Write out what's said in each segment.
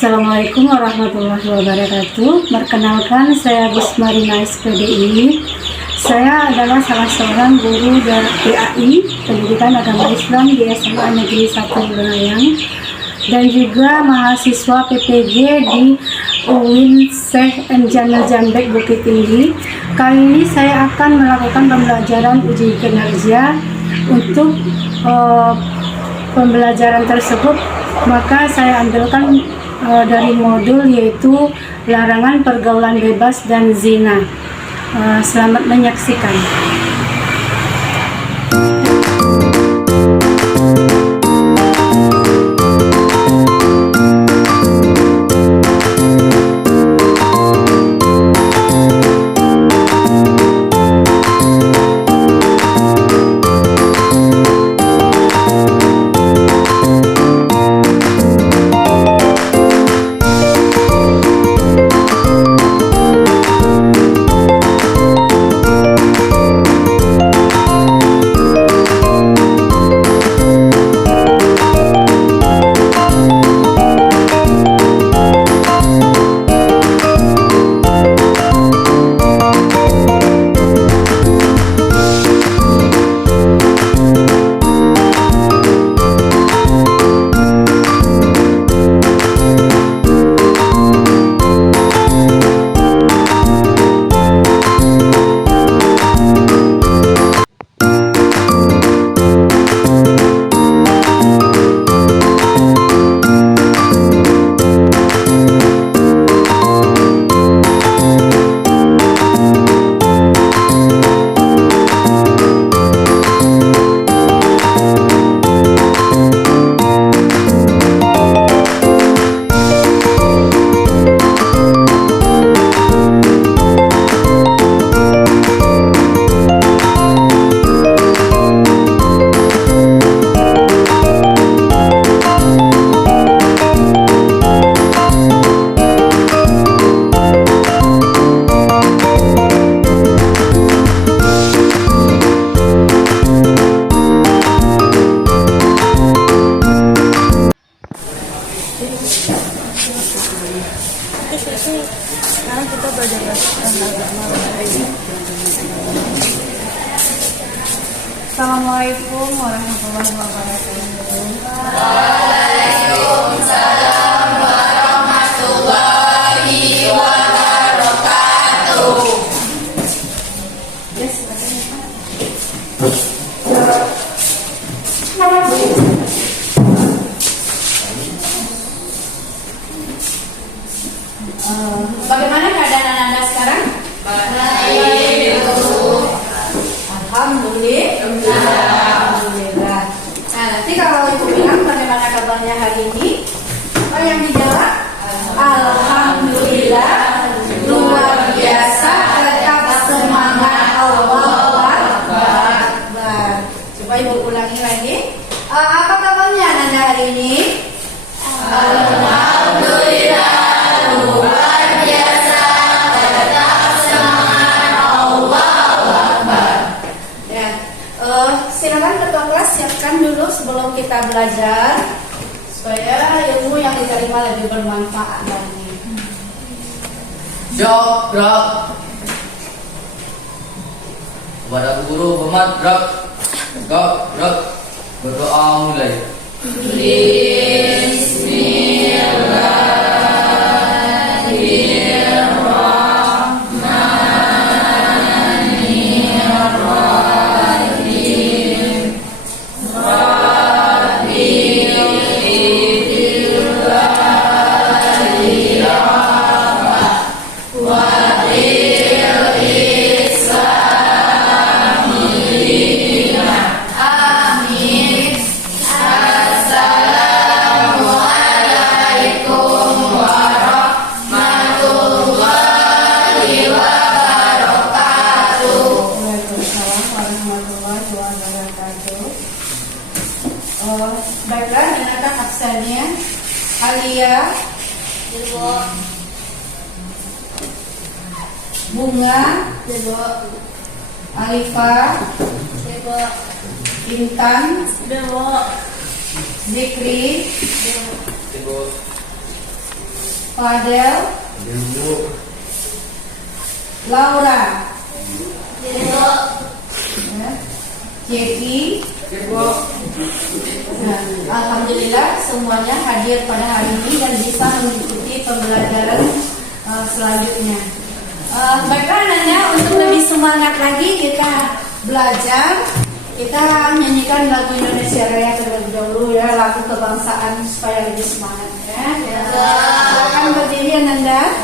Assalamualaikum warahmatullahi wabarakatuh. Perkenalkan, saya Gus Marina SPDI. Saya adalah salah seorang guru dari PAI Pendidikan Agama Islam di SMA Negeri 1 Bulungan dan juga mahasiswa PPG di UIN Syekh Jamil Jambek Bukit Tinggi. Kali ini saya akan melakukan pembelajaran uji kinerja. Untuk pembelajaran tersebut maka saya ambilkan dari modul yaitu larangan pergaulan bebas dan zina. Selamat menyaksikan. Sekarang kita belajar agama. Assalamualaikum warahmatullahi wabarakatuh. Waalaikumsalam warahmatullahi wabarakatuh. Yes, bagaimana keadaan Anda sekarang? Baik. Alhamdulillah. Nah, nanti kalau Ibu bilang bagaimana kabarnya hari ini, apa yang dijawab? Alhamdulillah. Luar biasa. Tetap semangat. Allahu Akbar. Coba Ibu ulangi lagi. Apa kabarnya Anda hari ini? Alhamdulillah. Luar biasa. Tetap semangat. Allahu Akbar. Ya, silakan ketua kelas siapkan dulu sebelum kita belajar supaya ilmu yang diterima lebih bermanfaat lagi. Jok, gerak. Kepada guru hormat, gerak. Gerak, gerak. Berdoa mulai. Baiklah, dengarkan absennya. Alia, Bunga, Alifah, Intan, Zikri, Fadel, Ibu. Laura, Ibu. ya. Jeki. Ibu. Nah, alhamdulillah semuanya hadir pada hari ini dan bisa mengikuti pembelajaran selanjutnya. Baiklah Nanda, untuk lebih semangat lagi kita belajar, kita nyanyikan lagu Indonesia Raya terlebih dahulu ya, lagu kebangsaan supaya lebih semangat ya. Silakan berdiri Nanda.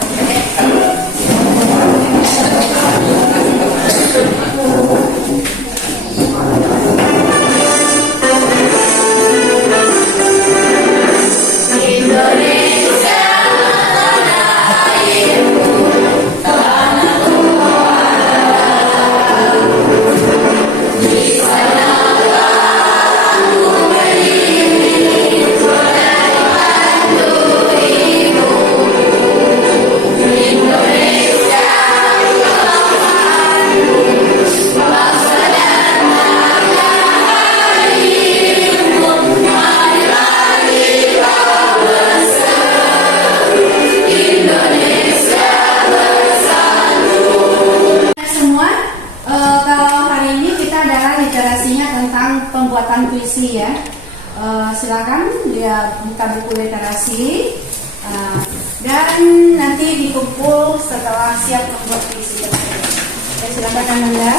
Semua, kalau hari ini kita adalah literasinya tentang pembuatan puisi ya. Silakan dia buka buku literasi dan nanti dikumpul setelah siap membuat puisi. Oke, silakan Anda.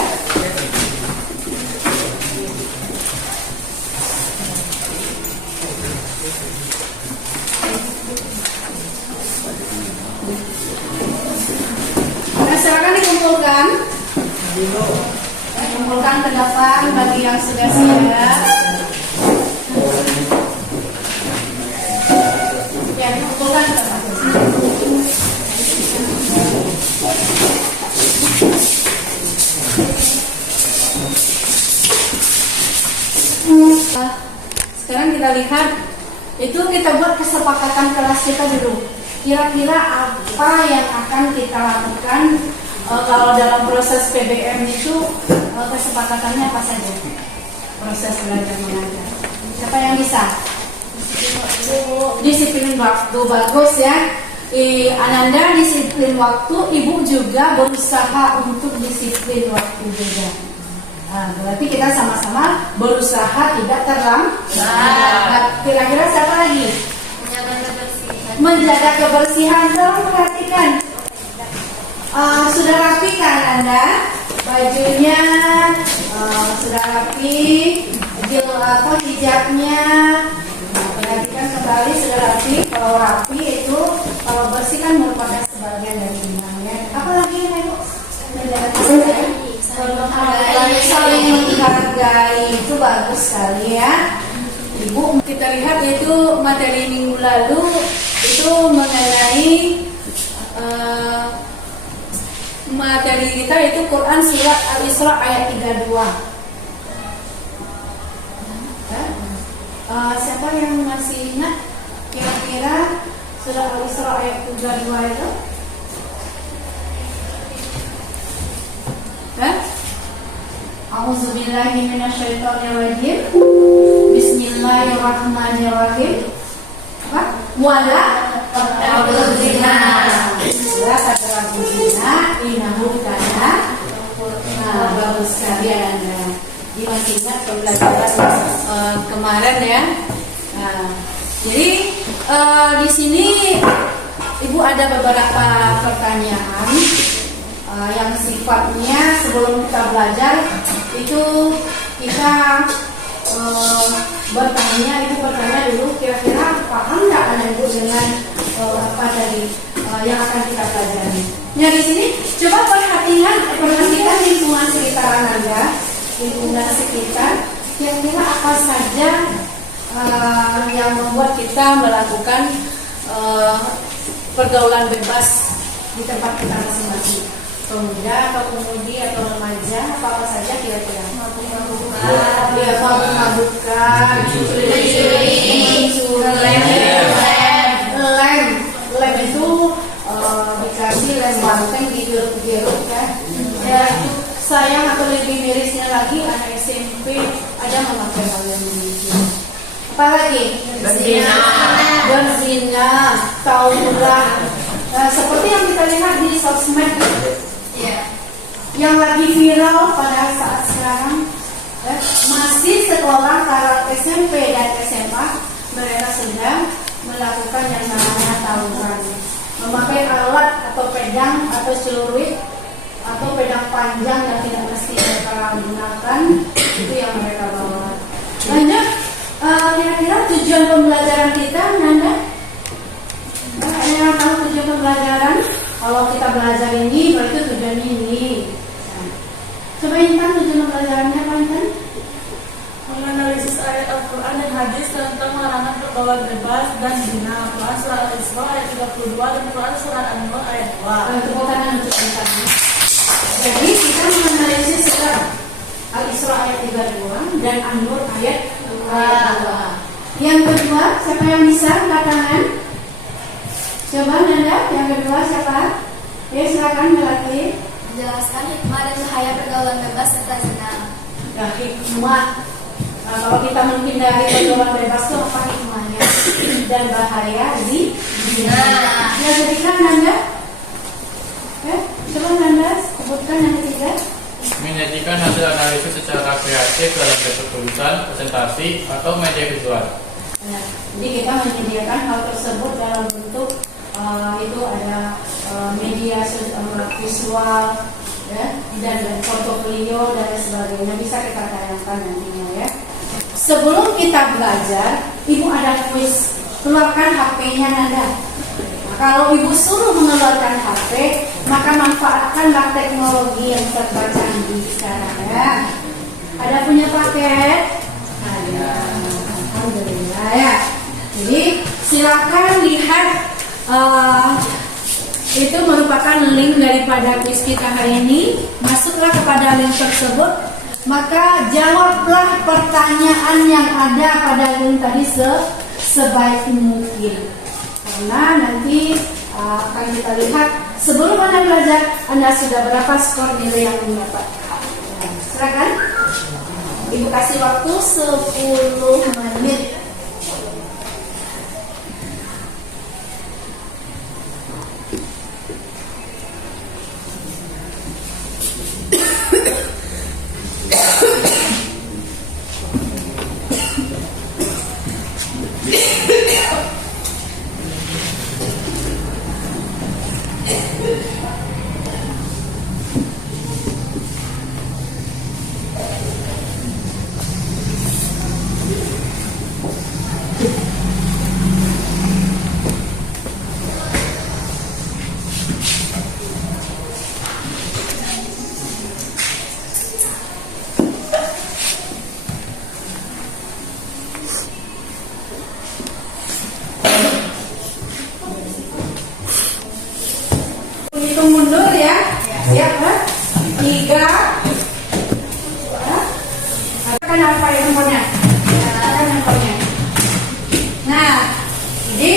Nah, silakan dikumpulkan. Kumpulkan ke depan bagi yang sudah siap. Ya, kumpulkan ke depan. Sekarang kita lihat, itu kita buat kesepakatan kelas kita dulu. Kira-kira apa yang akan kita lakukan kalau dalam proses PBM itu kesepakatannya apa saja? Proses belajar mengajar. Siapa yang bisa? Disiplin waktu, bagus ya. Ananda disiplin waktu, Ibu juga berusaha untuk disiplin waktu juga. Nah, berarti kita sama-sama berusaha tidak terlambat. Kira-kira siapa lagi? Menjaga kebersihan. Tolong perhatikan. Sudah rapi kan Anda? Bajunya sudah rapi, hijabnya. Perhatikan kembali sudah rapi. Kalau rapi itu, kalau bersih kan merupakan sebagian dari imannya. Apa lagi ya Ibu? Menjaga kebersihan. Saling menghargai itu bagus sekali ya. Ibu, kita lihat itu materi minggu lalu itu mengenai materi kita itu Quran surat Al-Isra ayat 32. Siapa yang masih ingat kira-kira surat Al-Isra ayat 32 itu? A'udzubillahi minasyaitonirrajim. Bismillahirrahmanirrahim. Apa? Wala taqrabuz zina. La taqrabuz zina innahu kana. Bagus sekali Anda. Masih ingat pembelajaran kemarin ya. Jadi di sini Ibu ada beberapa pertanyaan yang sifatnya sebelum kita belajar itu kita bertanya, itu bertanya dulu kira-kira paham nggak Anda Ibu dengan apa tadi yang akan kita pelajari. Nah di sini coba perhatikan lingkungan sekitar Anda, lingkungan sekitar kira-kira apa saja yang membuat kita melakukan pergaulan bebas di tempat kita masing-masing. Pemuda atau pemudi atau remaja, apa saja kira-kira? Mabuk-mabukan, lem itu dikasih lem banteng digeruk-geruk kan. Ya, sayang atau lebih mirisnya lagi anak SMP ada memakai hal yang begitu. Apa lagi? berzina, taubat. Seperti yang kita lihat di sosmed, yang lagi viral pada saat sekarang, masih sekolah taraf SMP dan SMA mereka sedang melakukan yang namanya tawuran, memakai alat atau pedang atau celurit atau pedang panjang yang tidak mesti mereka gunakan, itu yang mereka bawa. Lanjut, kira-kira tujuan pembelajaran kita, Nanda? Ada yang tahu tujuan pembelajaran? Kalau kita belajar ini, berarti tujuan ini. Coba Intan, tujuan pembelajarannya apa Intan? Menganalisis ayat Al-Quran dan hadis tentang larangan pergaulan bebas dan zina. Quran surat Al-Isra ayat 32 dan Quran surat An-Nur ayat 2. Tepuk tangan untuk Intan. Jadi kita menganalisis surat Al-Isra ayat 32 dan An-Nur ayat 2. Yang kedua, siapa yang bisa angkat tangan? Coba Nanda, yang kedua siapa? Ya silakan Melati. Menjelaskan hikmah dan bahaya pergaulan bebas serta zina. Ya hikmah. Kalau kita menghindari pergaulan bebas itu apa hikmahnya? Dan bahaya zina. Ya jadikan Nanda. Coba Nanda sebutkan yang ketiga. Menyajikan hasil analisis secara kreatif dalam bentuk tulisan, presentasi, atau media visual. Jadi kita menyediakan hal tersebut dalam bentuk itu ada media visual, ya, dan portofolio dan sebagainya, bisa kita tayangkan nantinya ya. Sebelum kita belajar, ibu ada quiz, keluarkan HP-nya Nanda. Kalau ibu suruh mengeluarkan HP, maka manfaatkanlah teknologi yang serba canggih sekarang ya. Ada punya paket? Ada. Alhamdulillah ya. Jadi silakan lihat, itu merupakan link daripada quiz kita hari ini. Masuklah kepada link tersebut, maka jawablah pertanyaan yang ada pada link tadi sebaik mungkin. Karena nanti akan kita lihat sebelum Anda belajar, Anda sudah berapa skor nilai yang mendapat. Silakan. Ibu kasih waktu 10 menit. Hitung mundur ya. Siap kan? 3. Kan apa ya handphonenya? Handphonenya. Nah, jadi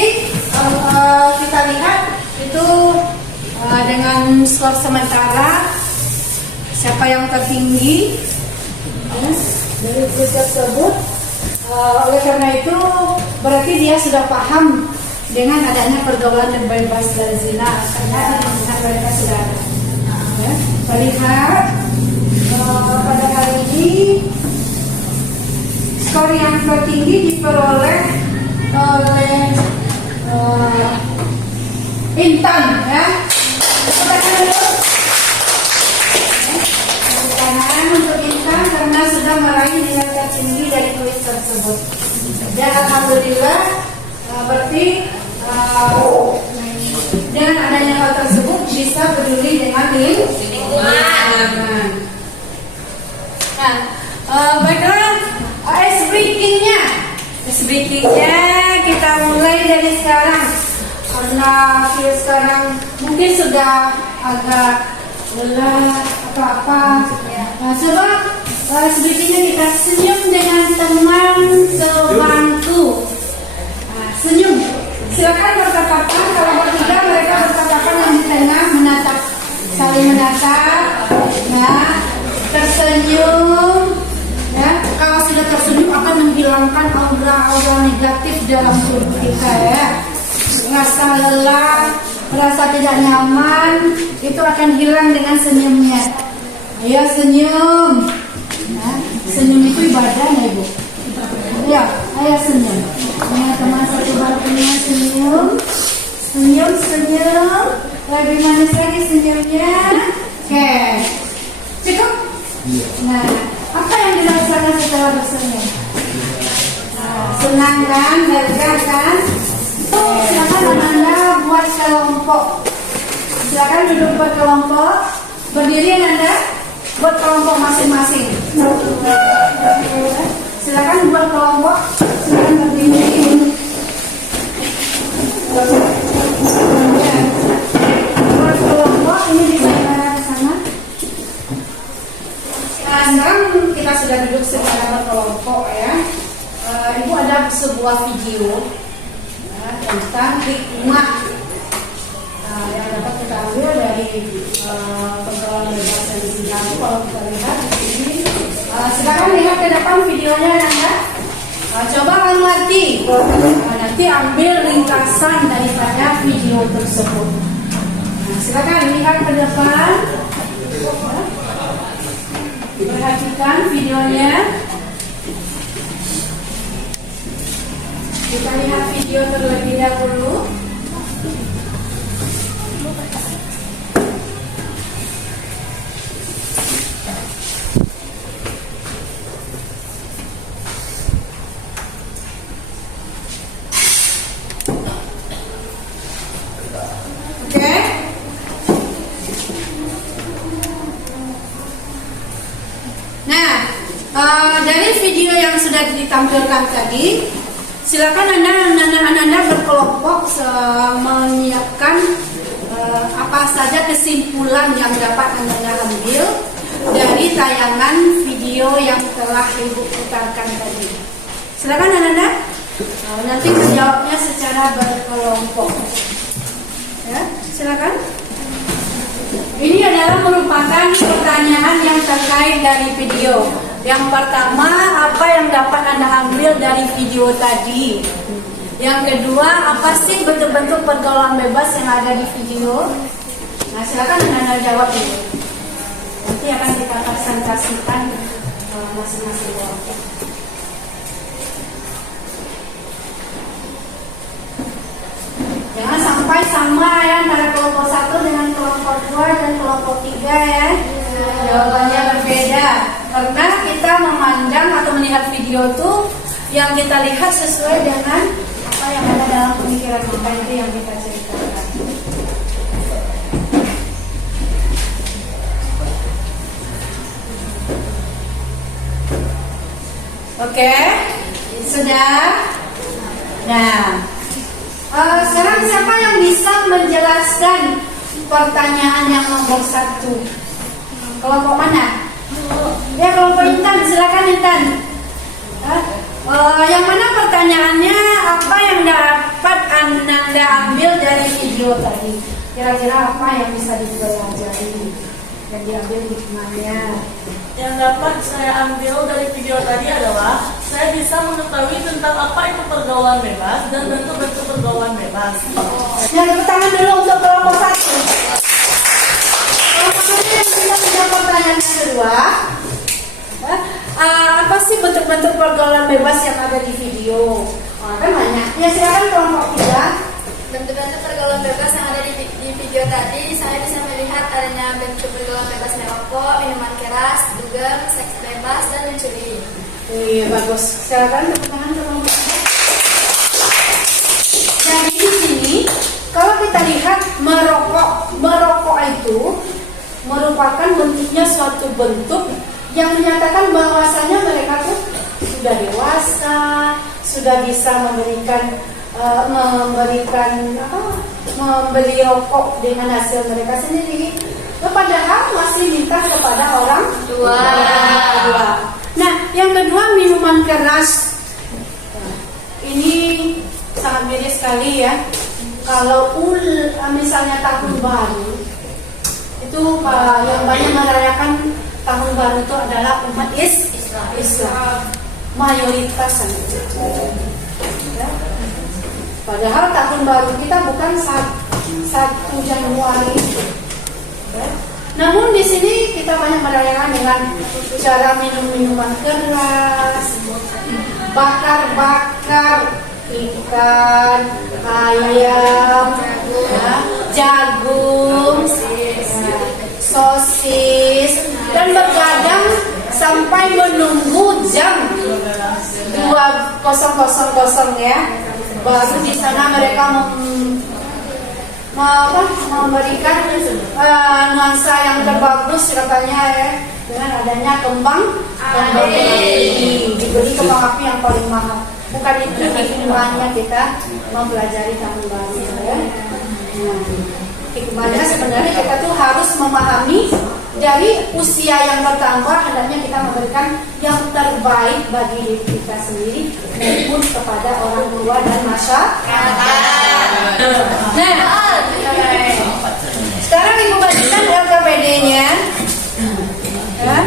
kita lihat itu dengan skor sementara siapa yang tertinggi dari quiz tersebut. Oleh karena itu berarti dia sudah paham dengan adanya pergaulan yang bebas dari zina, karena mereka sudah ada. Ya, kita lihat pada hari ini skor yang tertinggi diperoleh oleh Intan, ya. Tangan untuk Intan karena sudah meraih nilai tertinggi dari kuis tersebut. Dan alhamdulillah berarti dengan adanya hal tersebut bisa peduli dengan lingkungan. Nah, baiklah, ice breakingnya kita mulai dari sekarang karena kita sekarang mungkin sudah agak lelah atau apa. Nah, coba ice breakingnya kita senyum dengan teman sebangku. Senyum. Silakan bertatapan. Kalau bertiga mereka bertatapan yang di tengah, saling menatap. Nah, tersenyum. Ya, kalau sudah tersenyum akan menghilangkan aura-aura negatif dalam tubuh kita ya. rasa lelah, merasa tidak nyaman, itu akan hilang dengan senyumnya. Ayo senyum. Nah, senyum itu ibadah ya Ibu. Ya, ayo senyum. Ya, teman satu barunya senyum. Senyum, senyum. Lebih manis lagi senyumnya. Oke. Cukup? Nah, apa yang dirasakan setelah bersenyum? Nah, senang kan? Lega kan? Silakan Anda buat kelompok. Silakan duduk berkelompok. Berdiri Anda buat kelompok masing-masing. Silakan buat kelompok. Silakan berdiri. Buat kelompok ini bisa ke sana. Nah, sekarang kita sudah duduk secara berkelompok ya. Ibu ada sebuah video tentang hikmah yang dapat kita ambil dari pergaulan bebas yang di sini. Kalau kita lihat di sini, silakan lihat ke depan videonya Anda. Coba amati, nanti ambil ringkasan daripada video tersebut. Silakan lihat ke depan, perhatikan videonya. Kita lihat video terlebih dahulu. Oke. Nah, dari video yang sudah ditampilkan tadi, silakan Anda berkelompok menyiapkan apa saja kesimpulan yang dapat Anda ambil dari tayangan video yang telah Ibu putarkan tadi. Silakan Anda nanti menjawabnya secara berkelompok. Ya, silakan. Ini adalah merupakan pertanyaan yang terkait dari video. Yang pertama, apa yang dapat Anda ambil dari video tadi? Yang kedua, apa sih bentuk-bentuk pergaulan bebas yang ada di video? Nah, silakan Anda jawab ini. Nanti akan kita presentasikan masing-masing kelompok. Jangan sampai sama ya antara kelompok 1 dengan kelompok 2 dan kelompok 3 ya. Jawabannya berbeda. Karena kita memandang atau melihat video itu yang kita lihat sesuai dengan apa yang ada dalam pemikiran kita, itu yang kita ceritakan. Oke, sudah. Nah, sekarang siapa yang bisa menjelaskan pertanyaan yang nomor 1? Kelompok mana? Ya, kelompok Intan, silakan Intan. Yang mana pertanyaannya, apa yang dapat Anda ambil dari video tadi? Kira-kira apa yang bisa dipelajari dan diambil hikmahnya? Yang dapat saya ambil dari video tadi adalah saya bisa mengetahui tentang apa itu pergaulan bebas dan bentuk-bentuk pergaulan bebas. Yang tepuk tangan dulu untuk kelompok 1. Kelompok 1 yang bisa menjawab pertanyaan yang kedua. Apa sih bentuk-bentuk pergaulan bebas yang ada di video? Kan banyak. Ya, silakan kelompok 3. Bentuk-bentuk pergaulan bebas yang ada di video tadi, saya bisa melihat adanya bentuk pergaulan bebas merokok, minuman keras, dugem, seks bebas, dan mencuri. Iya, bagus. Silakan tepuk tangan kelompok 3. Jadi di sini kalau kita lihat merokok itu merupakan bentuknya suatu bentuk yang menyatakan bahwasanya mereka tuh sudah dewasa, sudah bisa membeli rokok dengan hasil mereka sendiri. Padahal masih minta kepada orang tua. Nah, yang kedua, minuman keras. Ini sangat miris sekali ya. Kalau misalnya tahun baru itu yang banyak merayakan tahun baru itu adalah umat Islam. Mayoritas ya. Padahal tahun baru kita bukan 1 Januari. Namun di sini kita banyak merayakan dengan cara minum minuman keras, bakar-bakar ikan, ayam, jagung, sosis, dan begadang sampai menunggu jam 20.00 ya. Baru di sana mereka memberikan nuansa yang terbagus katanya ya, dengan adanya kembang dan diberi kembang api yang paling mahal. Bukan itu hikmahnya kita mempelajari tahun baru ya. Hikmahnya sebenarnya kita tuh harus memahami dari usia yang bertambah, hendaknya kita memberikan yang terbaik bagi diri kita sendiri maupun kepada orang tua dan masyarakat. Nah, sekarang Ibu bagikan LKPD-nya. Ya.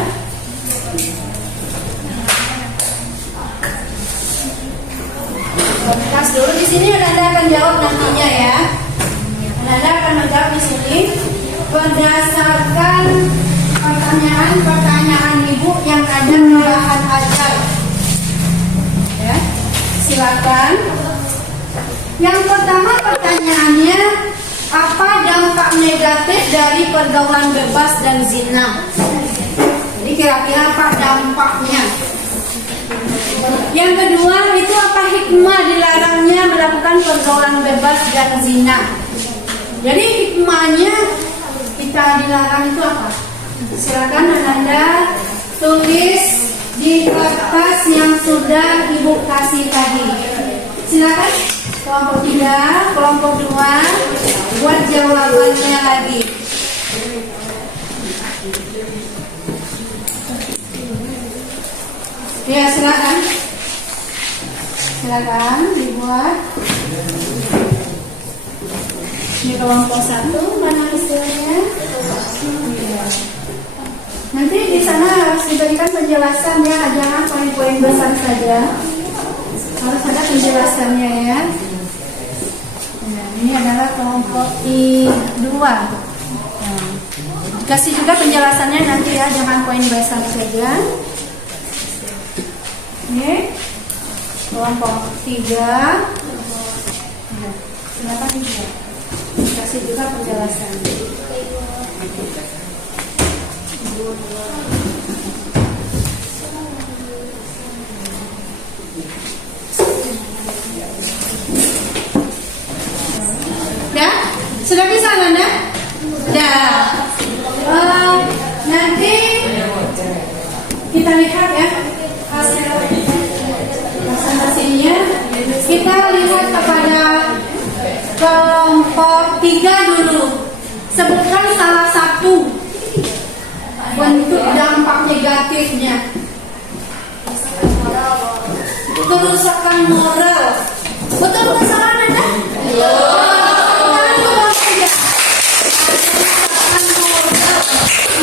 Kas dulu di sini Anda akan jawab nantinya ya. Anda akan menjawab di sini berdasarkan pertanyaan Ibu yang ada di bahan ajar. Ya, silakan. Yang pertama pertanyaannya, apa dampak negatif dari pergaulan bebas dan zina? Jadi kira-kira apa dampaknya? Yang kedua itu apa hikmah dilarangnya melakukan pergaulan bebas dan zina? Jadi hikmahnya kita dilarang itu apa? Silakan Anda tulis di kertas yang sudah Ibu kasih tadi. Silakan kelompok 3, kelompok 2 buat jawabannya lagi. Ya silakan. Silakan dibuat. Ini kelompok 1, mana istilahnya? Nanti di sana harus diberikan penjelasan ya, jangan poin-poin besar saja. Harus ada penjelasannya ya. Nah, ini adalah kelompok I2. Nah, kasih juga penjelasannya nanti ya, jangan poin besar saja. Ini kelompok 3. Nah, silakan juga. Kasih juga penjelasan. Ya, sudah bisa Anda? Sudah. Nanti kita lihat ya hasil presentasinya. Kita lihat kepada kelompok 3 dulu. Sebutkan salah satu bentuk dampak negatifnya. Kerusakan moral. Betul bukan salah Anda?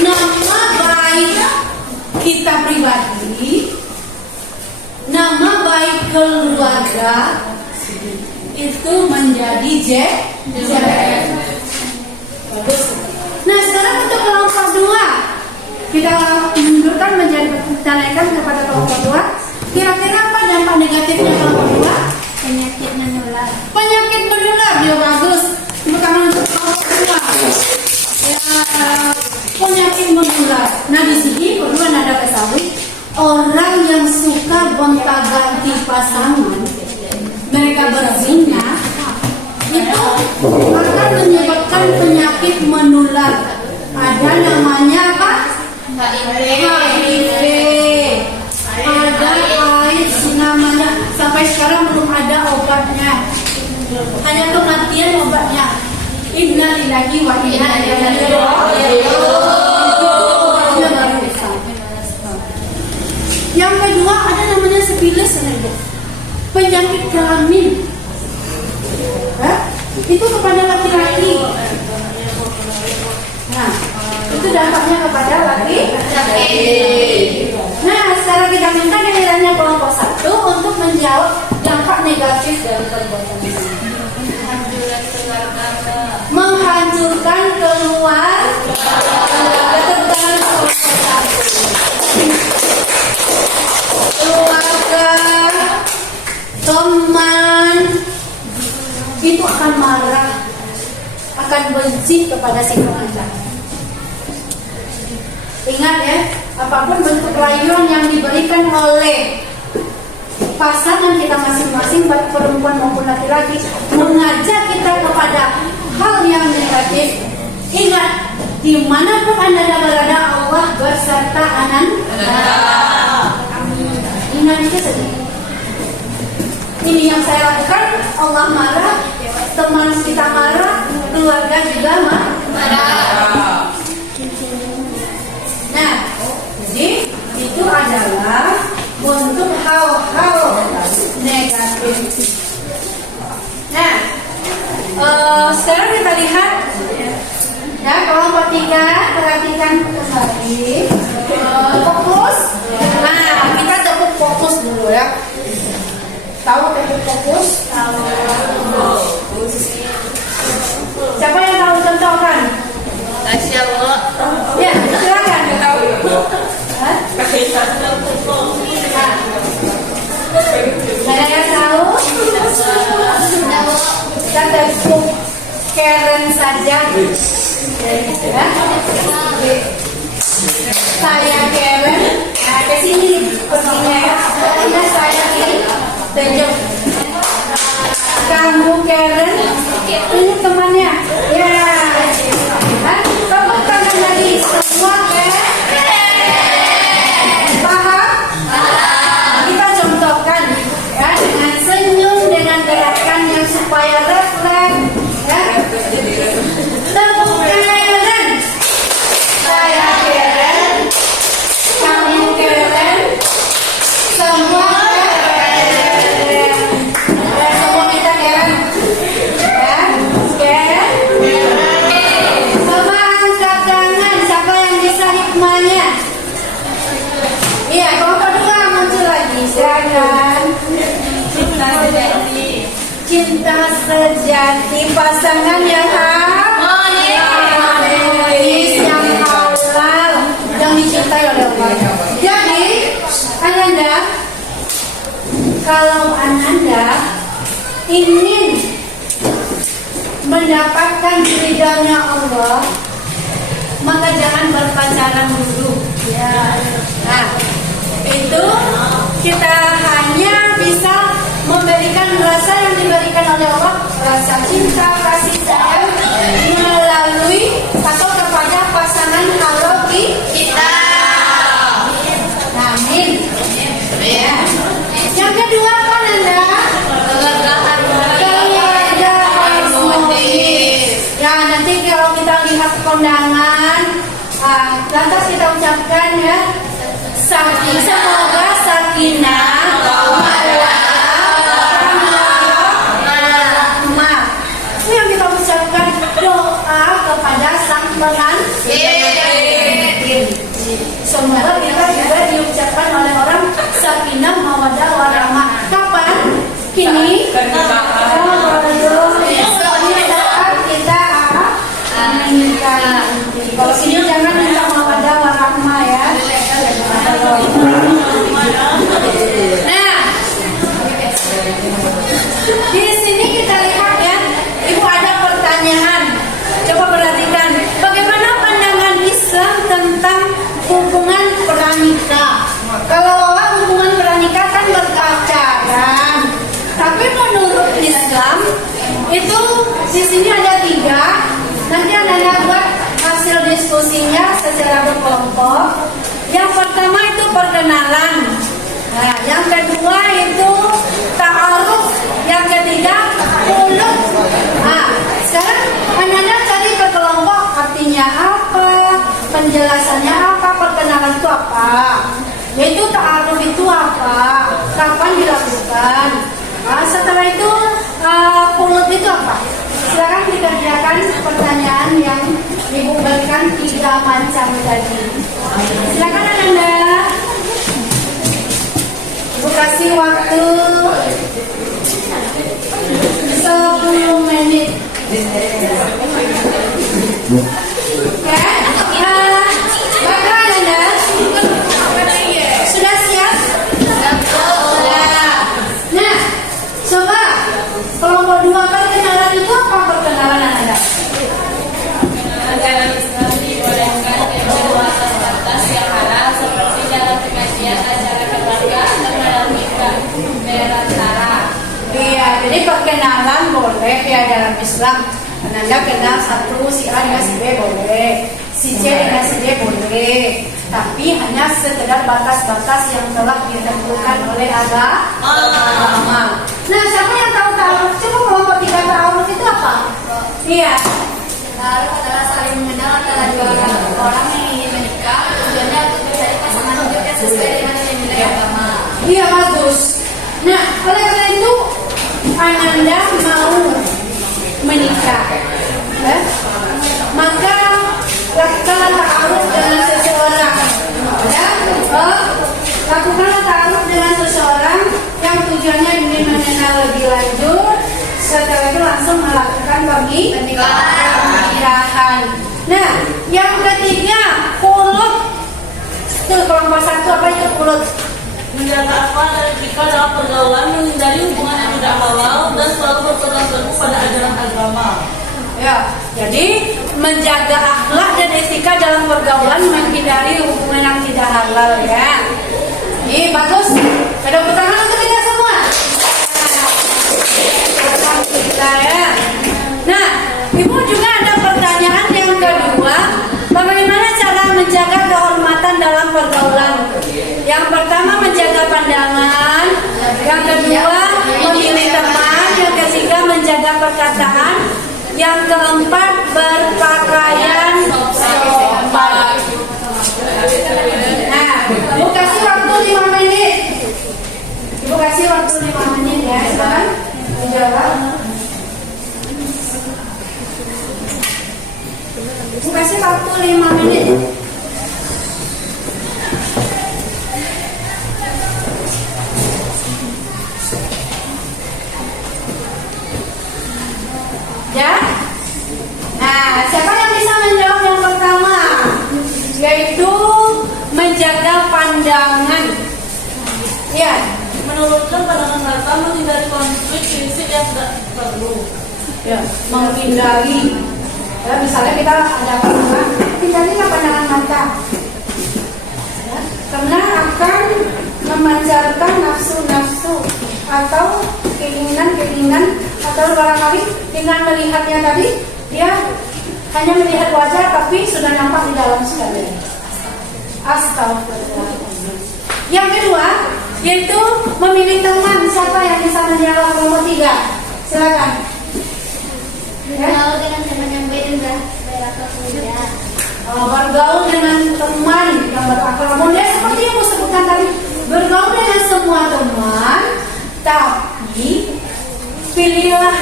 Nama baik kita pribadi, nama baik keluarga itu menjadi jelek. Bagus. Nah sekarang untuk kelompok 2 kita mundurkan menjadi kita naikkan kepada kelompok 2. Kira-kira apa dampak negatifnya kelompok 2? Penyakit menular. Penyakit menular, dia bagus. Bukan untuk kelompok 2. Ya, penyakit menular. Nah di sini perlu Anda ketahui orang yang suka gonta-ganti pasangan, mereka berzina itu akan menyebabkan penyakit menular. Ada namanya apa? HIV. Ada AIDS namanya. Sampai sekarang belum ada obatnya. Hanya kematian obatnya. Innalillahi wa inna ilaihi raji'un. Yang kedua ada namanya sifilis, penyakit kelamin. Itu kepada laki-laki. Nah, itu dampaknya kepada laki-laki. Nah, sekarang kita minta gilirannya kelompok 1 untuk menjawab dampak negatif dari perbuatan ini. menghancurkan ketegangan keluarga, teman itu akan marah, akan benci kepada sikap kita. Ingat ya, apapun bentuk rayuan yang diberikan oleh pasangan kita masing-masing, baik perempuan maupun laki-laki, mengajak kita kepada hal yang negatif. Ingat, dimanapun Anda berada, Allah berserta Anda. Ingat itu saja. Ini yang saya lakukan, Allah marah, teman kita marah, keluarga juga marah. Nah, jadi itu adalah untuk hal-hal negatif. Nah, sekarang kita lihat ya, kelompok 3, perhatikan kembali, fokus. Nah, kita cukup fokus dulu ya. Tahu teknik fokus? Tahu. Siapa yang tahu contohkan? Tasya Allah. Ya, silakan. Tahu. Hah? Ada yang tahu? Kita tepuk Karen saja. Ya. Saya Karen. Nah, ke sini perginya ya. Pokoknya saya ini tunjuk. Kamu Karen. Ini temannya. Ya. Tepuk tangan lagi. Semua paham? Kita contohkan ya, dengan senyum, dengan gerakan yang supaya refleks ya. Tepuk Karen. Saya Karen. Kamu Karen. Semua Karen. Semua kita Karen. Ya, Karen. Semua angkat tangan. Siapa yang bisa hikmahnya? Iya, kelompok 2 muncul lagi. Silakan. Cinta sejati pasangan yang harmonis, yang halal, yang dicintai oleh Allah. Jadi, Ananda, kalau Ananda ingin mendapatkan ridhonya Allah, maka jangan berpacaran dulu. Ya. Nah, itu kita hanya bisa memberikan rasa yang diberikan oleh Allah, rasa cinta, kasih sayang melalui atau kepada pasangan halal kita. Amin. Ya. Yang kedua apa Nanda? Keluarga harmonis. Ya, nanti kalau kita lihat kondangan, lantas kita ucapkan ya, semoga sakinah rahmah. Itu yang kita ucapkan, doa kepada sang pengantin. Semoga kita juga diucapkan oleh orang sakinah mawaddah warahmah. Kapan? Kini. Saat kita menikah. Kalau ini jangan minta mawaddah warahmah ya. Nah, di sini kita lihat ya, Ibu ada pertanyaan. Coba perhatikan, bagaimana pandangan Islam tentang hubungan pranikah? Kalau hubungan pranikah kan berpacaran, tapi menurut Islam itu di sini ada 3. Nanti Anda buat hasil diskusinya secara berkelompok. Yang pertama itu perkenalan. Nah, yang kedua itu ta'aruf. Yang ketiga ulum. Nah, sekarang Anda cari berkelompok artinya apa, penjelasannya apa, perkenalan itu apa, yaitu ta'aruf itu apa, kapan dilakukan. Nah, setelah itu ulum itu apa? Silakan dikerjakan pertanyaan yang Ibu berikan 3 macam tadi. Silakan Anda. Ibu kasih waktu 10 menit. Bagaimana Anda? Sudah siap? Nah, coba kelompok 2 perkenalan itu apa perkenalan Anda? Ajaran Islam dibolehkan kedua atas batas yang halal seperti dalam pengajian, acara keluarga, atau dalam nikah berantara. Iya, jadi perkenalan boleh ya dalam Islam. Anda kenal satu, si A dengan si B boleh, si C dengan si D boleh, tapi hanya sekedar batas-batas yang telah ditentukan oleh agama. Nah, siapa yang tahu ta'aruf? Coba kelompok 3 ta'aruf itu apa? Iya. Ta'aruf adalah saling mengenal antara dua orang yang ingin menikah, tujuannya untuk mencari pasangan hidup yang sesuai dengan nilai agama. Iya, bagus. Nah, oleh karena itu Ananda mau menikah, ya? Maka lakukanlah ta'aruf dengan seseorang, ya? Lakukanlah ta'aruf dengan seseorang yang tujuannya ingin mengenal lebih lanjut. Setelah itu langsung melakukan pernikahan. Nah, yang ketiga, qulud. Itu kelompok 1 apa itu qulud? Menjaga akhlak dan etika dalam pergaulan, menghindari hubungan yang tidak halal, dan selalu berpegang teguh pada ajaran agama. Ya, jadi menjaga akhlak dan etika dalam pergaulan, menghindari hubungan yang tidak halal ya. Ini bagus. Ada pertanyaan untuk kita semua? Kita ya. Nah, Ibu juga ada pertanyaan yang kedua. Bagaimana cara menjaga kehormatan dalam pergaulan? Yang pertama menjaga pandangan, yang kedua memilih teman, yang ketiga menjaga perkataan, yang keempat berpakaian sopan. Nah, Ibu kasih waktu 5 menit. Ibu kasih waktu 5 menit ya, sekarang menjawab. Ibu kasih waktu 5 menit. Ya? Nah, siapa yang bisa menjawab yang pertama? Yaitu menjaga pandangan. Ya, Menurunkan pandangan mata, menghindari konflik prinsip yang tidak perlu. ya, menghindari. Ya, misalnya kita ada pandangan, hindarilah pandangan mata. Ya, karena akan memancarkan nafsu-nafsu atau keinginan-keinginan, atau barangkali dengan melihatnya tadi dia hanya melihat wajah tapi sudah nampak di dalam sekali. Astagfirullah. Yang kedua yaitu memilih teman. Siapa yang bisa menjawab kelompok 3? Silakan. Bergaul dengan teman yang baik dan berakhlak mulia. Bergaul dengan teman yang berakhlak mulia seperti yang aku sebutkan tadi. Bergaul dengan semua teman, tapi pilihlah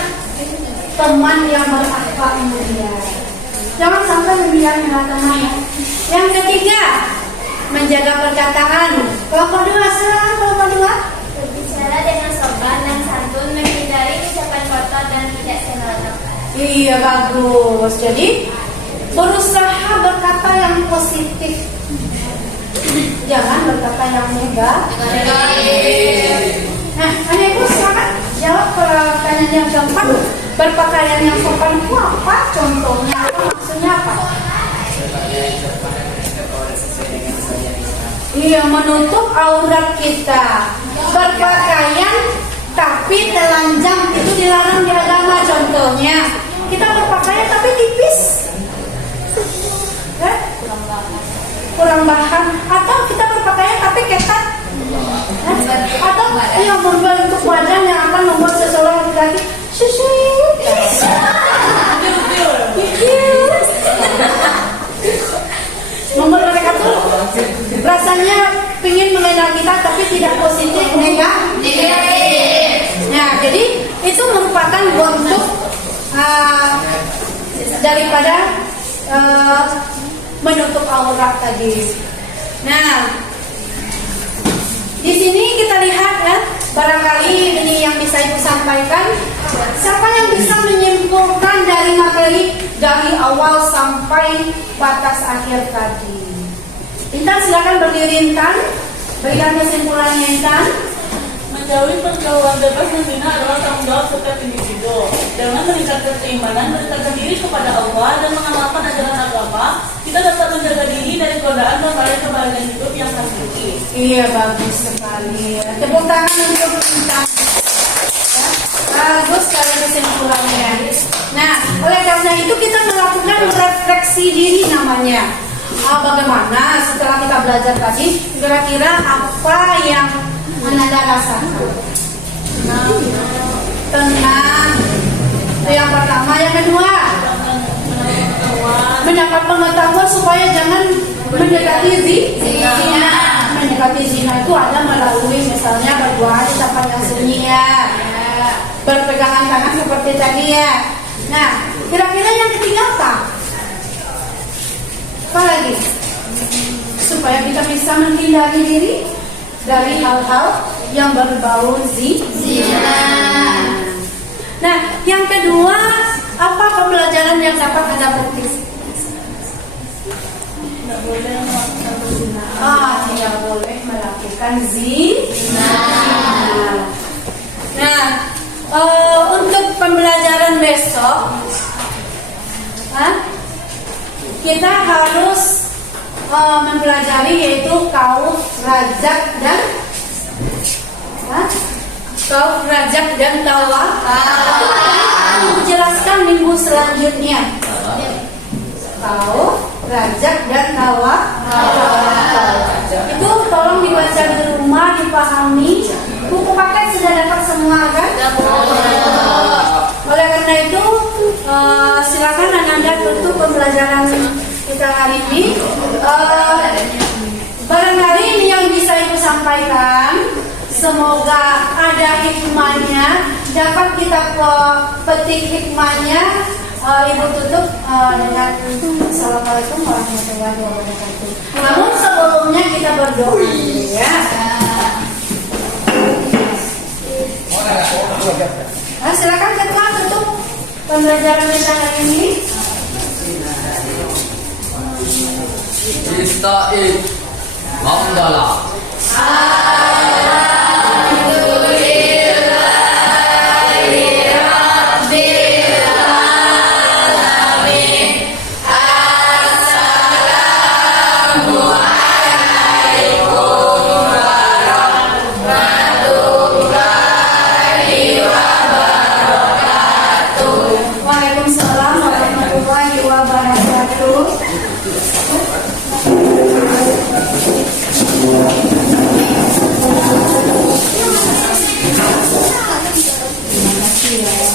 teman yang berakhlak mulia. Jangan sampai memilih teman. Yang ketiga, menjaga perkataan. Kelompok 2, silakan kelompok 2. Berbicara dengan sopan dan santun, menghindari ucapan kotor dan tidak sembarangan. Iya, bagus. Jadi berusaha berkata yang positif, jangan berkata yang negatif. Nah, Anda Ibu silakan jawab pertanyaan yang keempat. Berpakaian yang sopan itu apa? Contohnya apa? Maksudnya apa? Iya, menutup aurat kita. Berpakaian tapi telanjang itu dilarang di agama. Contohnya kita berpakaian tapi tipis, ya? Kurang bahan. Atau kita berpakaian tapi ketat, ya? Atau yang membentuk wajah yang akan membuat seseorang lagi membuat mereka tuh rasanya ingin mengenal kita tapi tidak positif, negatif. Nah, jadi itu merupakan bentuk daripada menutup aurat tadi. Nah, di sini kita lihat ya, barangkali ini yang bisa Ibu sampaikan. Siapa yang bisa menyimpulkan dari dari awal sampai batas akhir tadi. Intan silakan berdiri Intan. Berikan kesimpulannya Intan. Menjauhi pergaulan bebas dan zina adalah tanggung jawab setiap individu. Dengan meningkatkan keimanan, mendekatkan diri kepada Allah dan mengamalkan ajaran agama, kita dapat menjaga diri dari godaan dan meraih kebahagiaan hidup yang hakiki. Iya, bagus sekali. Tepuk tangan untuk Intan. Bagus sekali kesimpulannya. Nah, oleh karena itu kita melakukan refleksi diri namanya. Bagaimana setelah kita belajar tadi, kira-kira apa yang Anda rasakan? Tenang. Itu yang pertama. Yang kedua, mendapat pengetahuan supaya jangan mendekati zina. Mendekati zina itu ada melalui misalnya berdoa di tempat yang sunyi ya, berpegangan tangan seperti tadi ya. Nah, kira-kira yang ketiga apa? Apa lagi? Supaya kita bisa menghindari diri dari hal-hal yang berbau zina. Nah, yang kedua, apa pembelajaran yang dapat Anda petik? Tidak boleh melakukan perzinahan. Tidak boleh melakukan zina. Nah, untuk pembelajaran besok, kita harus mempelajari yaitu kauf, rajak dan tawa. Jelaskan minggu selanjutnya. Kauf, rajak dan tawa. Itu tolong dibaca di rumah, dipahami. Buku paket sudah dapat semua kan? Oleh karena itu, silakan Anda tutup pembelajaran kita hari ini. Barangkali ini yang bisa Ibu sampaikan. Semoga ada hikmahnya, dapat kita petik hikmahnya. Ibu tutup dengan Assalamualaikum warahmatullahi wabarakatuh. Namun sebelumnya kita berdoa dulu ya. Silakan ketua tutup pembelajaran kita hari ini. Ista'id Hamdalah. Waalaikumsalam warahmatullahi wabarakatuh. Terima kasih ya.